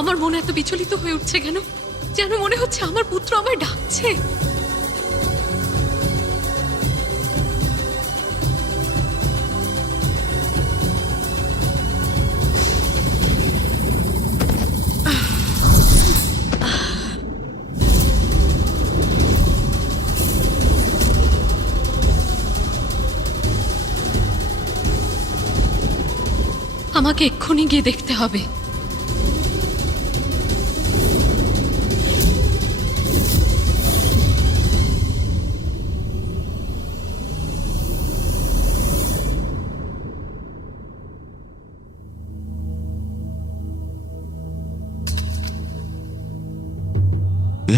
আমার মন এত বিচলিত হয়ে উঠছে কেন? যেন মনে হচ্ছে আমার পুত্র আমায় ডাকছে। আমাকে এক্ষুনি গিয়ে দেখতে হবে।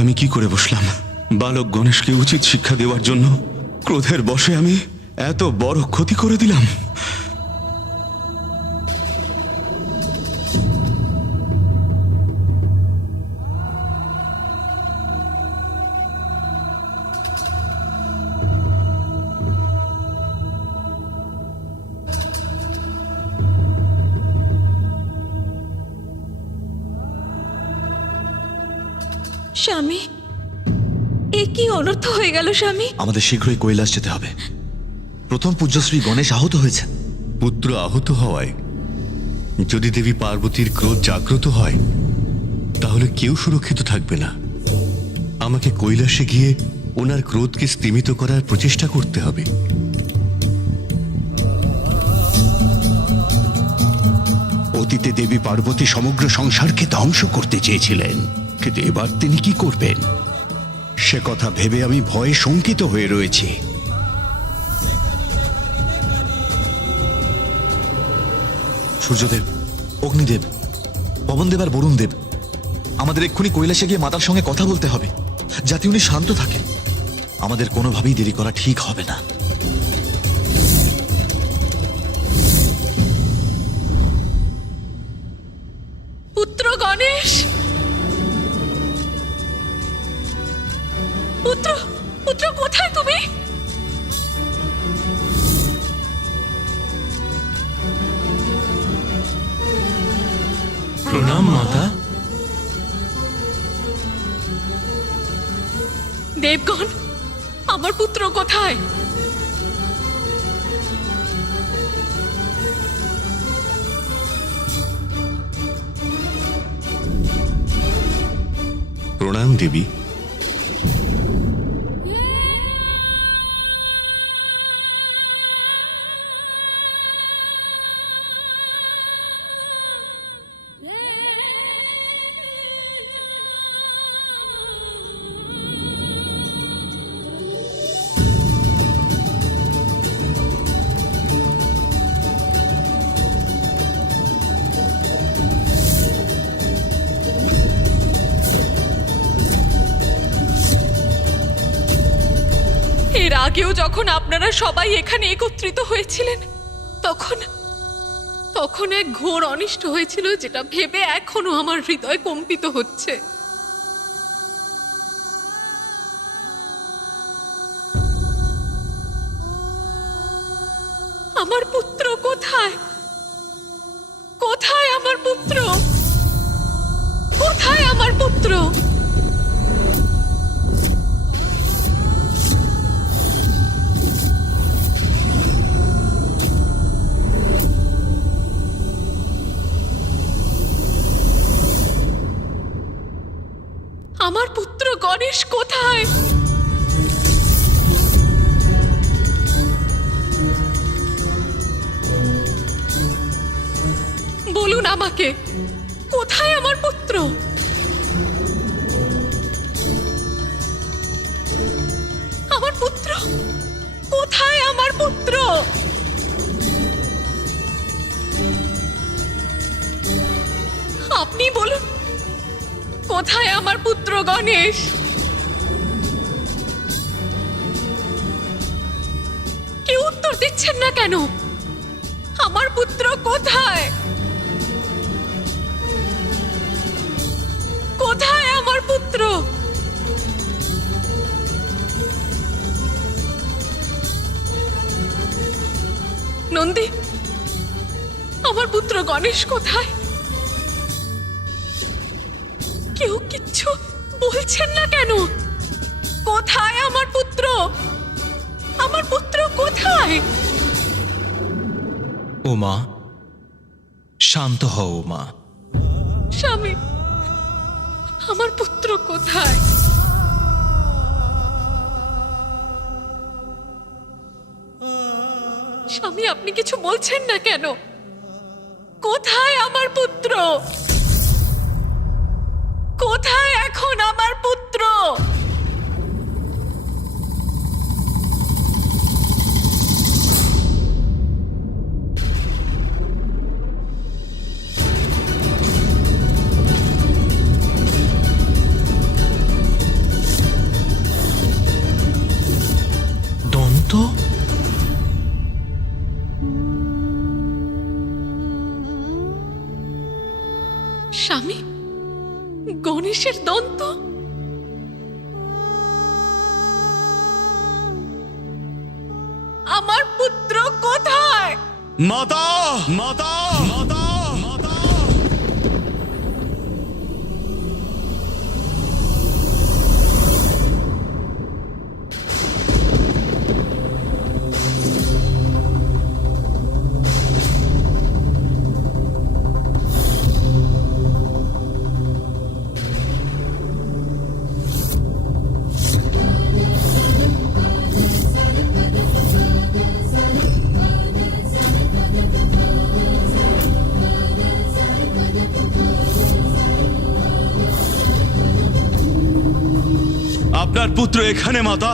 আমি কি করে বসলাম? বালক গণেশকে উচিত শিক্ষা দেওয়ার জন্য ক্রোধের বশে আমি এত বড় ক্ষতি করে দিলাম। স্বামী, এ কি অনর্থ হয়ে গেল স্বামী? আমাদের শীঘ্রই কৈলাস যেতে হবে। প্রথম পূজ্যশ্রী গণেশ আহত হয়েছেন। পুত্র আহত হওয়ায় যদি দেবী পার্বতীর ক্রোধ জাগ্রত হয় তাহলে কেউ সুরক্ষিত থাকবে না। আমাকে কৈলাসে গিয়ে ওনার ক্রোধকে স্তিমিত করার প্রচেষ্টা করতে হবে। অতীতে দেবী পার্বতী সমগ্র সংসারকে ধ্বংস করতে চেয়েছিলেন, কিন্তু এবার তিনি কি করবেন সে কথা ভেবে আমি ভয়ে শঙ্কিত হয়ে রয়েছি। সূর্যদেব, অগ্নিদেব, পবনদেব আর বরুণদেব, আমাদের এক্ষুনি কৈলাসে গিয়ে মাতার সঙ্গে কথা বলতে হবে, যাতে উনি শান্ত থাকেন। আমাদের কোনোভাবেই দেরি করা ঠিক হবে না। পুত্র গণেশ, পুত্র পুত্র কোথায় তুমি? প্রণাম মাতা। দেবগণ, আমার পুত্র কোথায়? প্রণাম দেবী। এর আগেও যখন আপনারা সবাই এখানে একত্রিত হয়েছিলেন তখন তখন এক ঘোর অনিষ্ট হয়েছিল, যেটা ভেবে এখনো আমার হৃদয় কম্পিত হচ্ছে। আমার পুত্র কোথায়? কোথায় আমার পুত্র? কোথায় আমার পুত্র? আমার পুত্র গণেশ কোথায়? বলুন আমাকে, কোথায় আমার পুত্র? আমার পুত্র কোথায়? আমার পুত্র আপনি বলুন, কোথায় আমার পুত্র গণেশ? কেউ উত্তর দিচ্ছেন না কেন? আমার পুত্র কোথায়? কোথায় আমার পুত্র? নন্দী, আমার পুত্র গণেশ কোথায়? কেউ কিচ্ছু বলছেন না কেন? কোথায় আমার পুত্র? আমার পুত্র কোথায়? উমা, শান্ত হও উমা। স্বামী, আমার পুত্র কোথায়? স্বামী, আপনি কিছু বলছেন না কেন? কোথায় আমার পুত্র? কোথায় এখন আমার পুত্র? দন্ত? স্বামী, গণেশের দন্ত? আমার পুত্র কোথায়? মাতা, মাতা, মাতা, মাতা। আপনার পুত্র এখানে মাতা।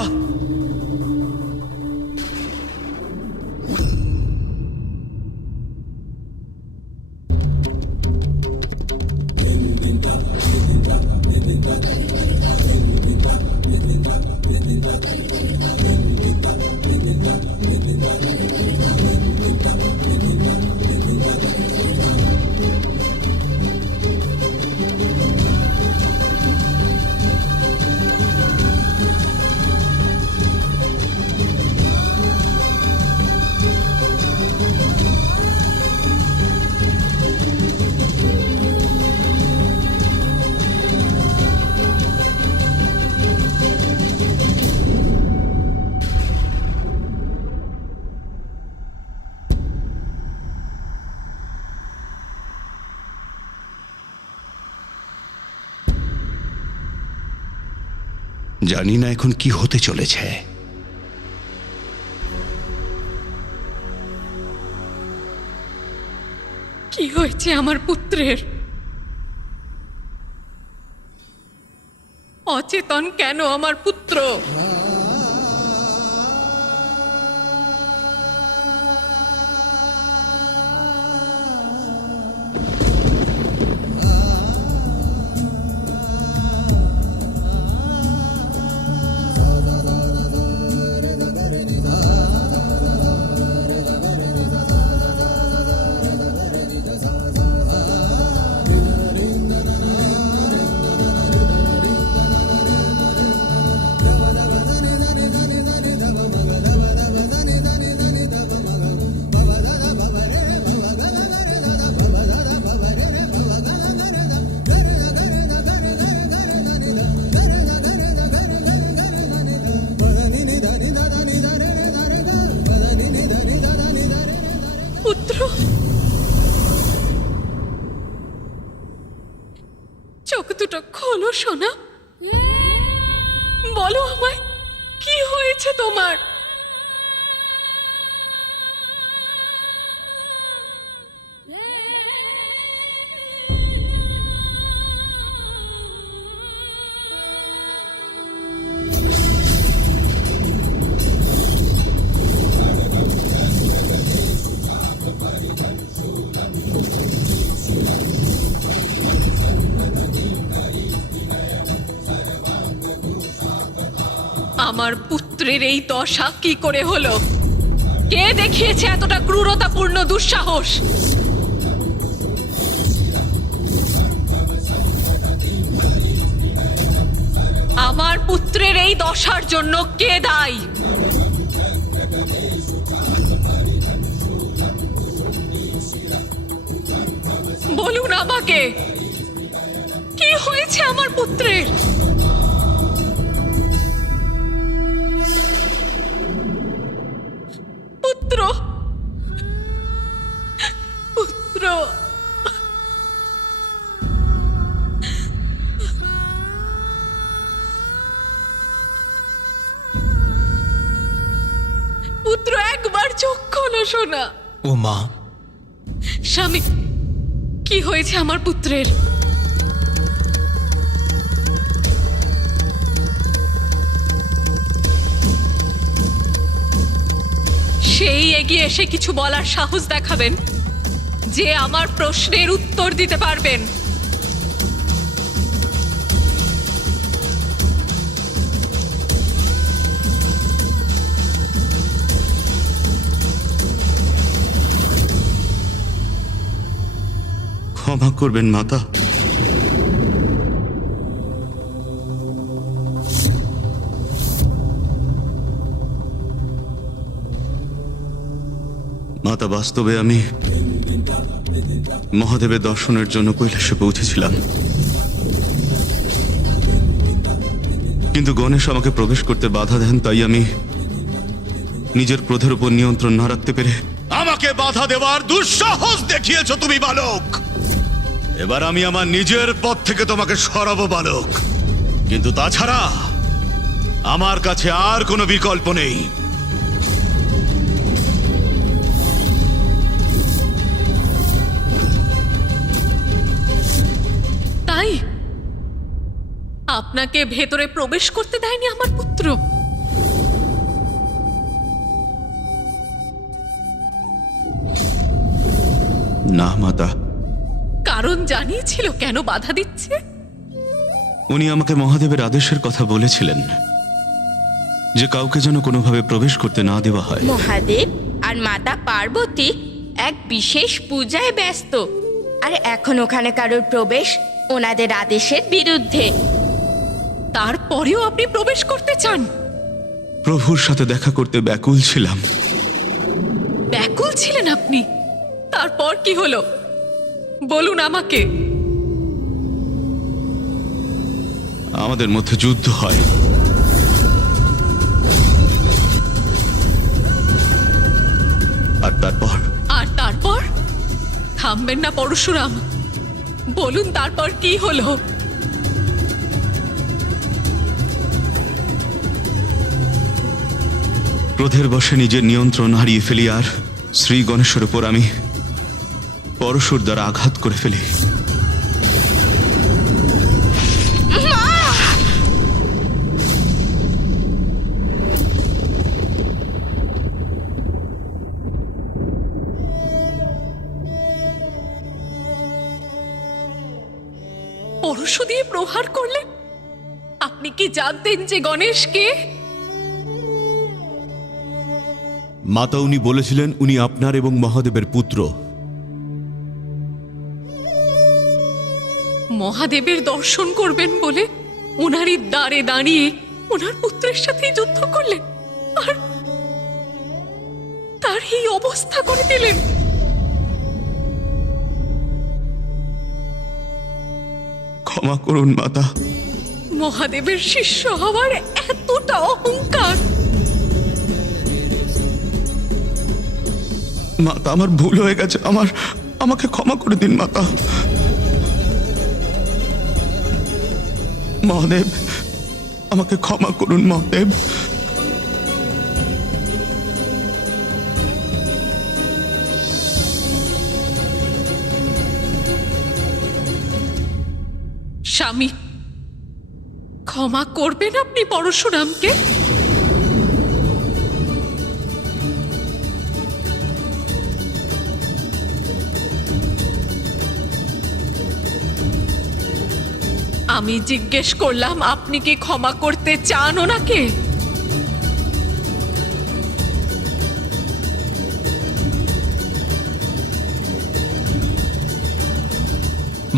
জানি না এখন কি হতে চলেছে। কি হয়েছে আমার পুত্রের? অচেতন কেন আমার পুত্র? পুত্র, চোখ দুটো খোলো সোনা। বলো আমায়, কি হয়েছে তোমার? আমার পুত্রের এই দশা কি করে হলো? কে দেখিয়েছে এতটা ক্রূরতাপূর্ণ দুঃসাহস? আমার পুত্রের এই দশার জন্য কে দায়ী? বলুন আমাকে, কি হয়েছে আমার পুত্রের? পুত্র, পুত্র, পুত্র, একবার চোখ খোলো সোনা। ও মা, স্বামী, কি হয়েছে আমার পুত্রের? সেই এগিয়ে এসে কিছু বলার সাহস দেখাবেন যে আমার প্রশ্নের উত্তর দিতে পারবেন। ক্ষমা করবেন মাতা। মাতা, বাস্তবে আমি মহাদেবের দর্শনের জন্য কৈলাসে পৌঁছেছিলাম, কিন্তু গণেশ আমাকে প্রবেশ করতে বাধা দেন। তাই আমি নিজের ক্রোধের উপর নিয়ন্ত্রণ না রাখতে পেরে আমাকে বাধা দেওয়ার দুঃসাহস দেখিয়েছো তুমি বালক। এবার আমি আমার নিজের পথ থেকে তোমাকে সরাবো বালক, কিন্তু তাছাড়া আমার কাছে আর কোনো বিকল্প নেই। তাই আপনাকে ভেতরে প্রবেশ করতে দেয়নি আমার পুত্র? না মাতা। কারণ জানিয়েছিল কেন বাধা দিচ্ছে? উনি আমাকে মহাদেবের আদেশের কথা বলেছিলেন যে কাউকে যেন কোনোভাবে প্রবেশ করতে না দেওয়া হয়। মহাদেব আর মাতা পার্বতী এক বিশেষ পূজায় ব্যস্ত, আর এখন ওখানে কারোর প্রবেশ ওনাদের আদেশের বিরুদ্ধে। তারপরেও আপনি প্রবেশ করতে চান? প্রভুর সাথে দেখা করতে ব্যাকুল ছিলাম। ব্যাকুল ছিলেন আপনি? তারপর কি হলো বলুন আমাকে। আমাদের মধ্যে যুদ্ধ হয়। আর তারপর থামবেন না পরশুরাম, বলুন তারপর কি হলো? ক্রোধের বশে নিজের নিয়ন্ত্রণ হারিয়ে ফেলি, আর শ্রী গণেশের উপর আমি পরশুর দ্বারা আঘাত করে ফেলি। পরশু দিয়ে প্রহার করলেন? আপনি কি জানতেন যে গণেশ কে? মাতা, উনি বলেছিলেন উনি আপনার এবং মহাদেবের পুত্র। মহাদেবের দর্শন করবেন বলে ওনারই দ্বারে দাঁড়িয়ে ওনার পুত্রের সাথে যুদ্ধ করলেন, আর তার এই অবস্থা করে দিলেন। ক্ষমা করুন মাতা। মহাদেবের শিষ্য হওয়ার এতটা অহংকার! মাতা, আমার ভুল হয়ে গেছে, আমাকে ক্ষমা করে দিন মাতা। মহাদেব, আমাকে ক্ষমা করুন মহাদেব। স্বামী, ক্ষমা করবেন আপনি পরশুরামকে? আমি জিজ্ঞেস করলাম আপনি কি ক্ষমা করতে চান ওনাকে?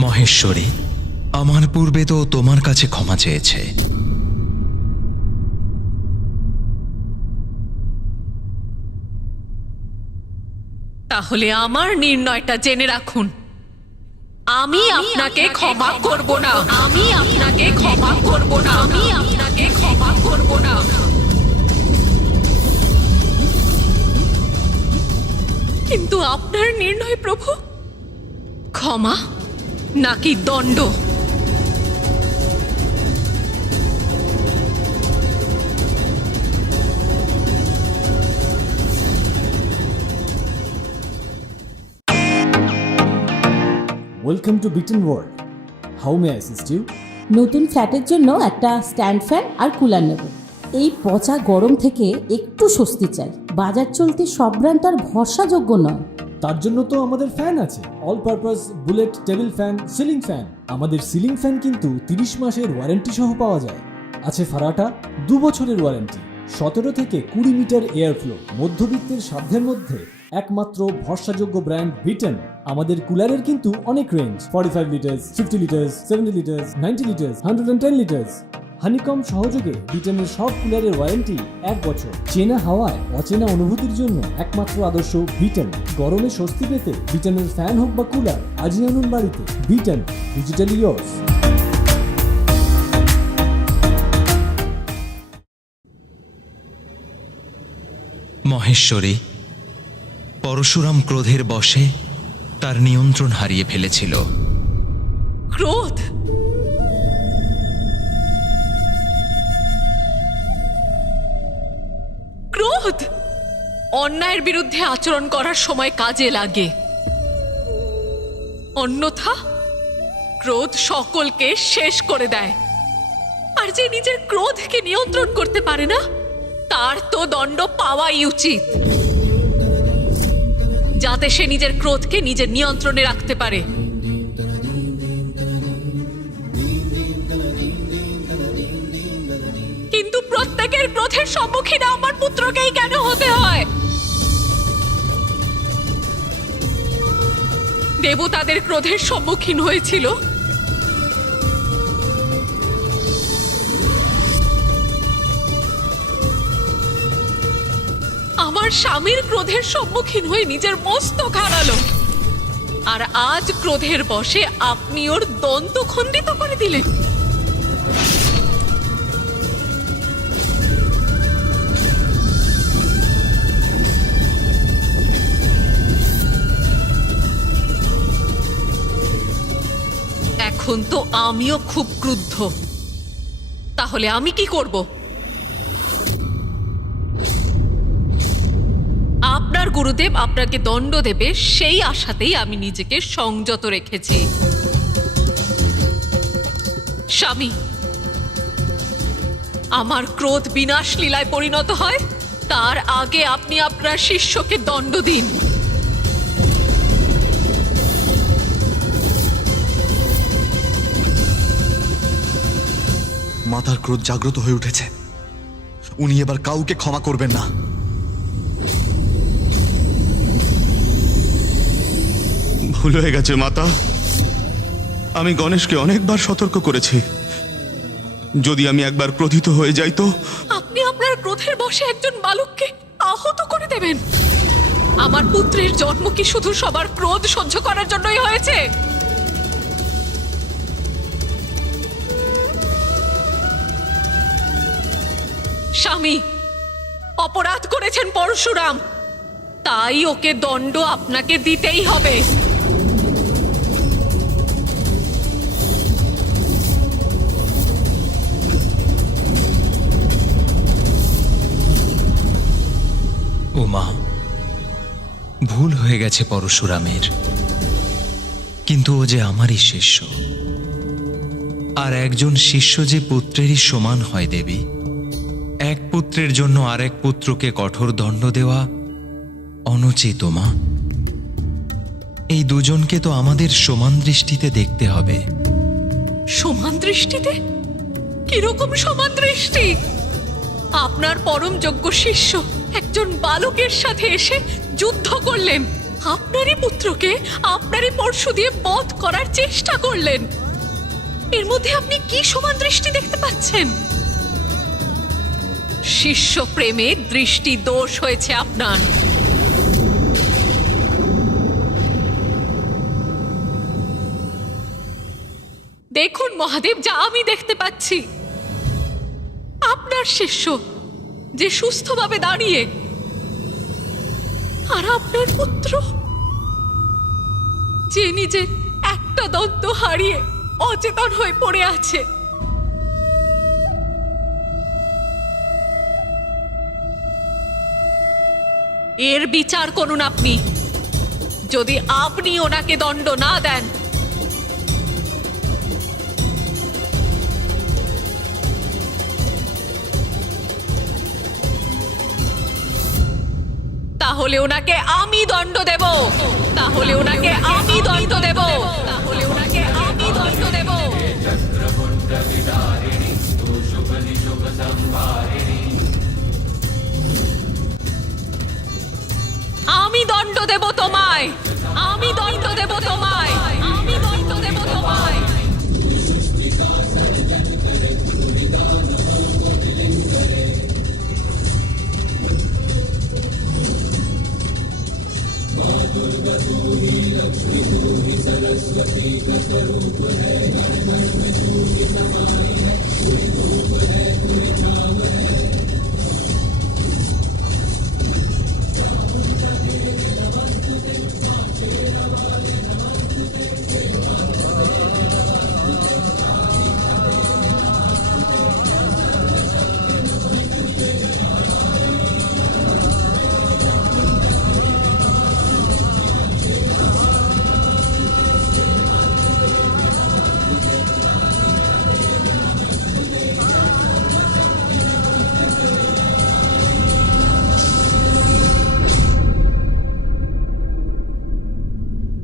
মহেশ্বরী, আমার পূর্বে তো তোমার কাছে ক্ষমা চেয়েছে। তাহলে আমার নির্ণয়টা জেনে রাখুন। আমি আপনাকে ক্ষমা করব না, আমি আপনাকে ক্ষমা করব না, আমি আপনাকে ক্ষমা করব না। কিন্তু আপনার নির্ণয় প্রভু, ক্ষমা নাকি দণ্ড? Welcome to Beaten World. How may I assist you? নতুন ফ্ল্যাটের জন্য একটা স্ট্যান্ড ফ্যান আর কুলার নেব। এই পচা গরম থেকে একটু স্বস্তি চাই। বাজার চলতে সব ব্র্যান্ড আর ভরসাযোগ্য নয়। তার জন্য তো আমাদের ফ্যান আছে, all purpose bullet table fan, ceiling fan. আমাদের সিলিং ফ্যান কিন্তু 30 মাসের ওয়ারেন্টি সহ পাওয়া যায়। আছে ফারাটা 2 বছরের ওয়ারেন্টি, 17 থেকে 20 মিটার এয়ার ফ্লো, মধ্যবিত্তের সাধ্যের মধ্যে একমাত্র ভরসাযোগ্য ব্র্যান্ড বিটেন। আমাদের কুলারের কিন্তু অনেক range, 45 litres, 50 litres, 70 litres, 90 litres, 110 litres. Honeycomb সহযোগে বিটেনের সব কুলারের ওয়ারেন্টি 1 বছর। চেনা হাওয়ায় অচেনা অনুভূতির জন্য একমাত্র আদর্শ বিটেন। গরমে স্বস্তি পেতে বিটেনের ফ্যান হোক বা কুলার, আজই আনুন বাড়িতে। বিটেন, ডিজিটালি ইয়ার্স। মহেশ্বরী, পরশুরাম ক্রোধের বশে তার নিয়ন্ত্রণ হারিয়ে ফেলেছিল। ক্রোধ? ক্রোধ অন্যায়ের বিরুদ্ধে আচরণ করার সময় কাজে লাগে, অন্যথা ক্রোধ সকলকে শেষ করে দেয়। আর যে নিজের ক্রোধকে নিয়ন্ত্রণ করতে পারে না, তার তো দণ্ড পাওয়াই উচিত, যাতে সে নিজের ক্রোধকে নিজের নিয়ন্ত্রণে রাখতে পারে। কিন্তু প্রত্যেকের ক্রোধের সম্মুখীন আমার পুত্রকেই কেন হতে হয়? দেবু তাদের ক্রোধের সম্মুখীন হয়েছিল, আমার স্বামীর ক্রোধের সম্মুখীন হয়ে নিজের মস্তক হারালো, আর আজ ক্রোধের বশে আপনি ওর দন্ত খণ্ডিত করে দিলেন। এখন তো আমিও খুব ক্রুদ্ধ। তাহলে আমি কি করব? আপনার গুরুদেব আপনাকে দণ্ড দেবে সেই আশাতেই আমি নিজেকে সংযত রেখেছি। স্বামী, আমার ক্রোধ বিনাশ লীলায় পরিণত হয় তার আগে আপনি আপনার শিষ্যকে দণ্ড দিন। মাতার ক্রোধ জাগ্রত হয়ে উঠেছে। উনি এবার কাউকে ক্ষমা করবেন না। ভুল হয়ে গেছে মাতা। আমি গণেশকে অনেকবার সতর্ক করেছি, যদি আমি একবার ক্রোধিত হয়ে যাই তো। আপনি আপনার ক্রোধের বশে একজন বালককে আহত করে দেবেন। আমার পুত্রের জন্ম কি শুধু সবার ক্রোধ সহ্য করার জন্যই হয়েছে? স্বামী, অপরাধ করেছেন পরশুরাম, তাই ওকে দণ্ড আপনাকে দিতেই হবে। উমা, ভুল হয়ে গেছে পরশুরামের, কিন্তু ও যে আমারই শিষ্য, আর একজন শিষ্য যে পুত্রেরই সমান হয় দেবী। এক পুত্রের জন্য আরেক পুত্রকে কঠোর দণ্ড দেওয়া অনুচিত মা। এই দুজনকে তো আমাদের সমান দৃষ্টিতে দেখতে হবে। সমান দৃষ্টিতে? কিরকম সমান দৃষ্টি? আপনার পরম যোগ্য শিষ্য একজন বালকের সাথে এসে যুদ্ধ করলেন, আপনারই পুত্রকে আপনারই পরশু দিয়ে বধ করার চেষ্টা করলেন। এর মধ্যে আপনি কি সমান দৃষ্টি দেখতে পাচ্ছেন? শিষ্য প্রেমে দৃষ্টি দোষ হয়েছে আপনার। দেখুন মহাদেব, যা আমি দেখতে পাচ্ছি, আপনার শিষ্য যে সুস্থভাবে দাঁড়িয়ে, আর আপনার পুত্র যে নিজের একটা দন্ত হারিয়ে অচেতন হয়ে পড়ে আছে। এর বিচার করুন আপনি। যদি আপনি ওনাকে দণ্ড না দেন, তাহলে ওনাকে আমি দণ্ড দেব। তাহলে ওনাকে আমি দণ্ড দেব। তাহলে ওনাকে আমি দণ্ড দেব। আমি দণ্ড দেব তোমায়। আমি দণ্ড দেব তোমায়। আমি দণ্ড দেব তোমায়।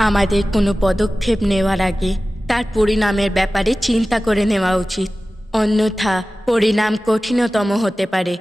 আমাদের কোনো পদক্ষেপ নেওয়ার আগে তার পরিণামের ব্যাপারে চিন্তা করে নেওয়া উচিত, অন্যথা পরিণাম কঠিনতম হতে পারে।